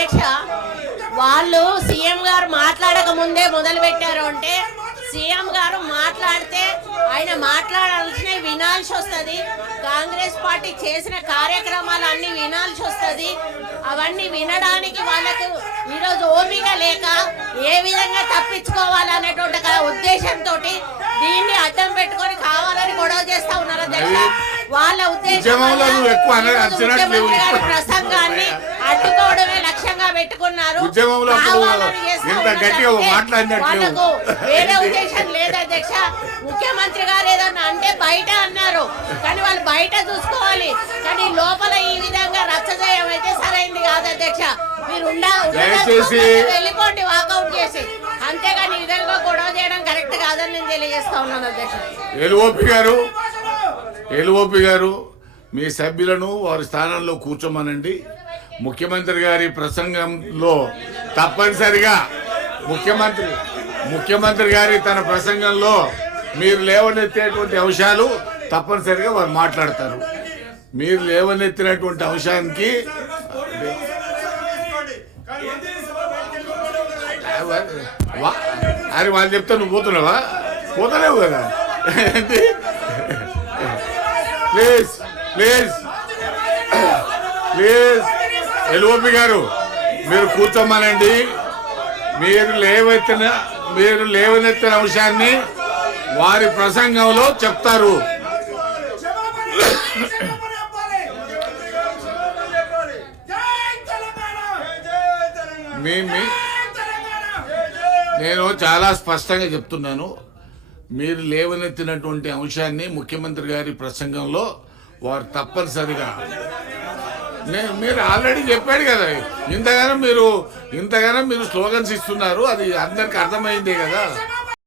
అధ్యక్ష, వాళ్ళు సీఎం గారు మాట్లాడక ముందే మొదలు పెట్టారు అంటే సీఎం గారు మాట్లాడితే ఆయన మాట్లాడాల్సిన వినాల్సి వస్తుంది. కాంగ్రెస్ పార్టీ చేసిన కార్యక్రమాలు అన్ని వినాల్సి వస్తుంది. అవన్నీ వినడానికి వాళ్ళకు ఈరోజు ఓపిక లేక ఏ విధంగా తప్పించుకోవాలనేటువంటి ఉద్దేశంతో దీన్ని అడ్డం పెట్టుకొని కావాలని గొడవ చేస్తా ఉన్నారు అధ్యక్ష. వాళ్ళ ఉద్దేశం ప్రసంగాన్ని అడ్డుకోవడమే లక్ష్యంగా పెట్టుకున్నారు. వాళ్ళకు వేరే ఉద్దేశం లేదు అధ్యక్ష. ముఖ్యమంత్రి గారు ఏదన్నా అంటే బయట అన్నారు, కానీ వాళ్ళు బయట చూసుకోవాలి, కానీ లోపల ఈ విధంగా రచ్చ చేయడం అయితే సరైంది కాదు అధ్యక్ష. మీరు వెళ్ళిపోండి వాకౌట్ చేసి, అంతేగాని ఈ విధంగా గొడవ చేయడం కరెక్ట్ కాదని నేను తెలియజేస్తా ఉన్నాను అధ్యక్ష. ఎల్ఓపి గారు మీ సభ్యులను వారి స్థానంలో కూర్చోమనండి. ముఖ్యమంత్రి గారి ప్రసంగంలో తప్పనిసరిగా ముఖ్యమంత్రి గారి తన ప్రసంగంలో మీరు లేవనెత్తేటువంటి అంశాలు తప్పనిసరిగా వారు మాట్లాడతారు. మీరు లేవనెత్తినటువంటి అంశానికి అరే వాళ్ళు చెప్తే నువ్వు పోతున్నావా? పోతలేవు కదా. ప్లీజ్ ప్లీజ్ ప్లీజ్ ఎల్ఓపి గారు మీరు కూర్చోమనండి. మీరు లేవనెత్తిన అంశాన్ని వారి ప్రసంగంలో చెప్తారు. నేను చాలా స్పష్టంగా చెప్తున్నాను, మీరు లేవనెత్తినటువంటి అంశాన్ని ముఖ్యమంత్రి గారి ప్రసంగంలో వారు తప్పనిసరిగా మీరు ఆల్రెడీ చెప్పాడు కదా. ఇంతగానో మీరు స్లోగన్స్ ఇస్తున్నారు, అది అందరికి అర్థమైందే కదా.